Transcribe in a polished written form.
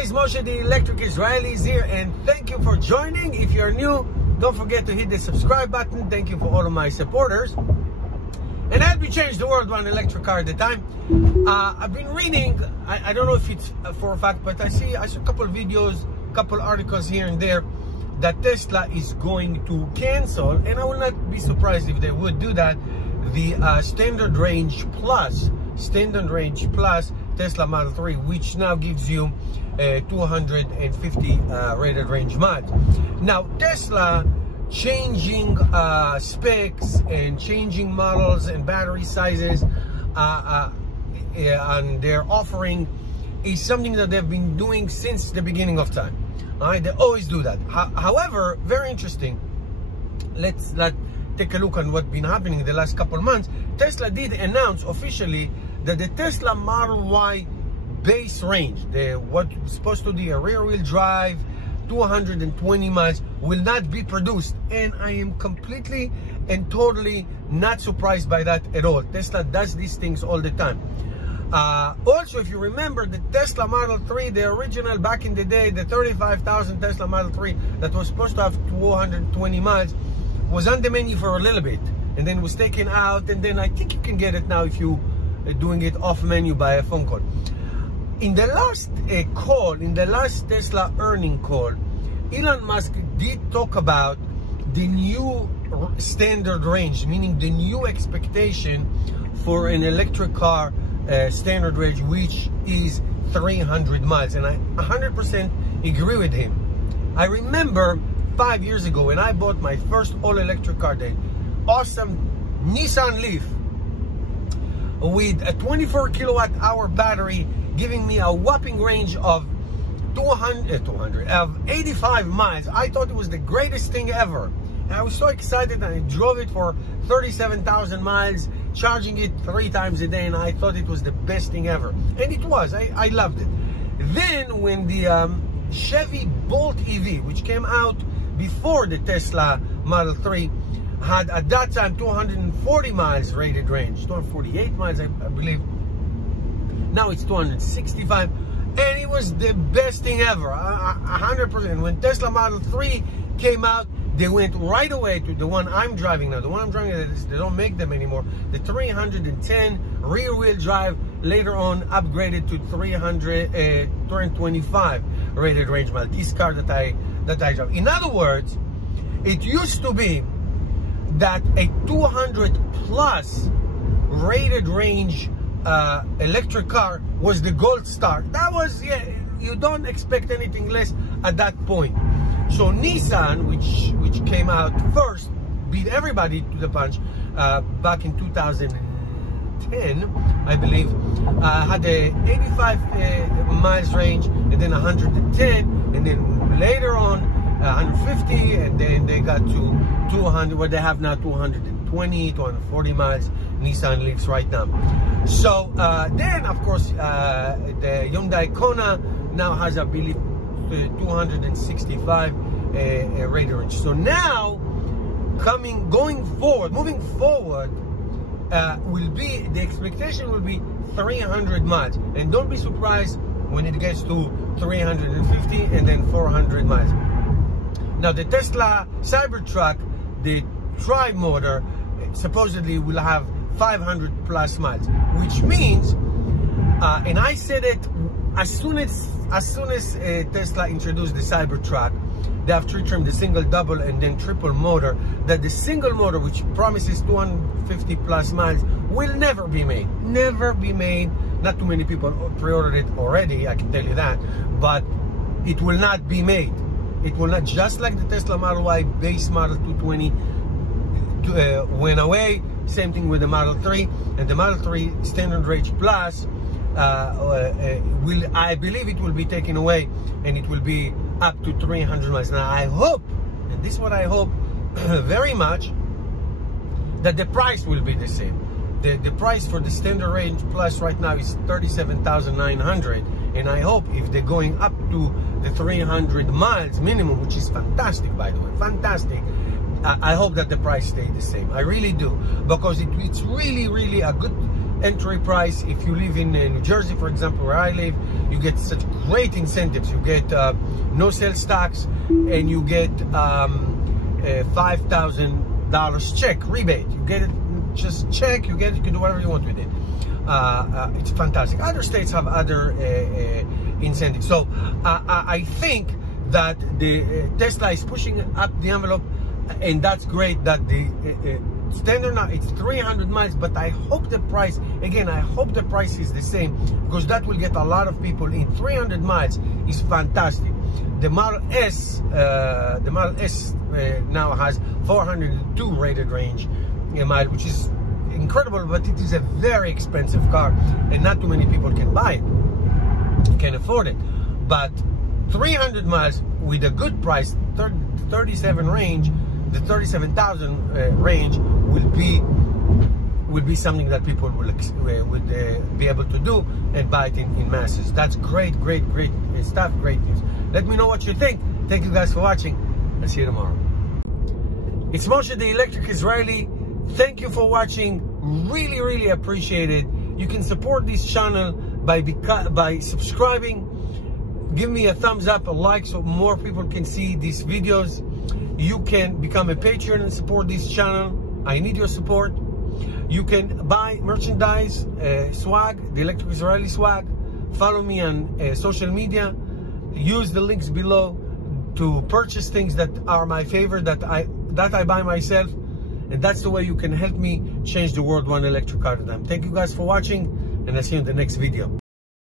guys, Moshe the Electric Israeli is here, and thank you for joining. If you're new, don't forget to hit the subscribe button. Thank you for all of my supporters. And help me change the world one electric car at a time. I've been reading, I don't know if it's for a fact, but I saw a couple of videos, couple articles here and there that Tesla is going to cancel, and I will not be surprised if they would do that, the Standard Range Plus Tesla Model 3, which now gives you 250 rated range miles. Now Tesla changing specs and changing models and battery sizes and their offering is something that they've been doing since the beginning of time. All right, they always do that. However, very interesting. Let's take a look at what's been happening in the last couple of months. Tesla did announce officially that the Tesla Model Y base range, what's supposed to be a rear-wheel drive, 220 miles, will not be produced. And I am completely and totally not surprised by that at all. Tesla does these things all the time. Also, if you remember the Tesla Model 3, the original back in the day, the 35,000 Tesla Model 3 that was supposed to have 220 miles, was on the menu for a little bit and then was taken out, and then I think you can get it now if you are doing it off menu by a phone call. In the last in the last Tesla earning call, Elon Musk did talk about the new standard range, meaning the new expectation for an electric car standard range, which is 300 miles, and I 100% agree with him. I remember 5 years ago when I bought my first all-electric car, the awesome Nissan Leaf with a 24 kilowatt hour battery, giving me a whopping range of 85 miles. I thought it was the greatest thing ever. And I was so excited, and I drove it for 37,000 miles, charging it 3 times a day, and I thought it was the best thing ever. And it was. I loved it. Then when the Chevy Bolt EV, which came out before the Tesla Model 3, had at that time 240 miles rated range, 248 miles I believe. Now it's 265, and it was the best thing ever, 100%. When Tesla Model 3 came out, they went right away to the one I'm driving now. The one I'm driving, they don't make them anymore. The 310 rear-wheel drive, later on upgraded to 325 rated range miles. This car that I drive. In other words, it used to be that a 200 plus rated range electric car was the gold star. That was, yeah, you don't expect anything less at that point. So Nissan, which came out first, beat everybody to the punch back in 2010, I believe, had a 85 miles range, and then 110, and then later on 150, and then they got to 200, where they have now 220, 240 miles Nissan Leafs right now. So then, of course, the Hyundai Kona now has, I believe, 265 rated range. So now, moving forward, the expectation will be 300 miles, and don't be surprised when it gets to 350 and then 400 miles. Now the Tesla Cybertruck, the tri-motor, supposedly will have 500 plus miles, which means, and I said it as soon as Tesla introduced the Cybertruck, they have trimmed the single, double, and then triple motor, that the single motor, which promises 250 plus miles, will never be made. Never be made. Not too many people pre-ordered it already, I can tell you that, but it will not be made. It will not, just like the Tesla Model Y base model 220 went away. Same thing with the Model 3, and the Model 3 Standard Range Plus I believe it will be taken away, and it will be up to 300 miles. Now I hope, and this is what I hope very much, that the price will be the same. The price for the Standard Range Plus right now is $37,900, and I hope if they're going up to the 300 miles minimum, which is fantastic, by the way, fantastic, I hope that the price stays the same. I really do, because it's really a good entry price. If you live in New Jersey, for example, where I live, you get such great incentives. You get no sales tax, and you get $5,000 check rebate. You get it, just check, you get it, you can do whatever you want with it. It's fantastic. Other states have other incentives. So I think that the Tesla is pushing up the envelope, and that's great. That the standard now, it's 300 miles, but I hope the price, again, I hope the price is the same, because that will get a lot of people in. 300 miles is fantastic. The Model S now has 402 rated range a mile, which is incredible, but it is a very expensive car, and not too many people can buy it, can afford it. But 300 miles with a good price, 37 range, the 37,000 range will be something that people would be able to do and buy it in masses. That's great stuff, great news. Let me know what you think. Thank you guys for watching. I'll see you tomorrow. It's Moshe, the Electric Israeli. Thank you for watching. Really appreciate it. You can support this channel by subscribing. Give me a thumbs up, a like, so more people can see these videos. You can become a patron and support this channel. I need your support. You can buy merchandise, swag, the Electric Israeli swag. Follow me on social media. Use the links below to purchase things that are my favorite, that I buy myself. And that's the way you can help me change the world one electric car at a time. Thank you guys for watching, and I'll see you in the next video.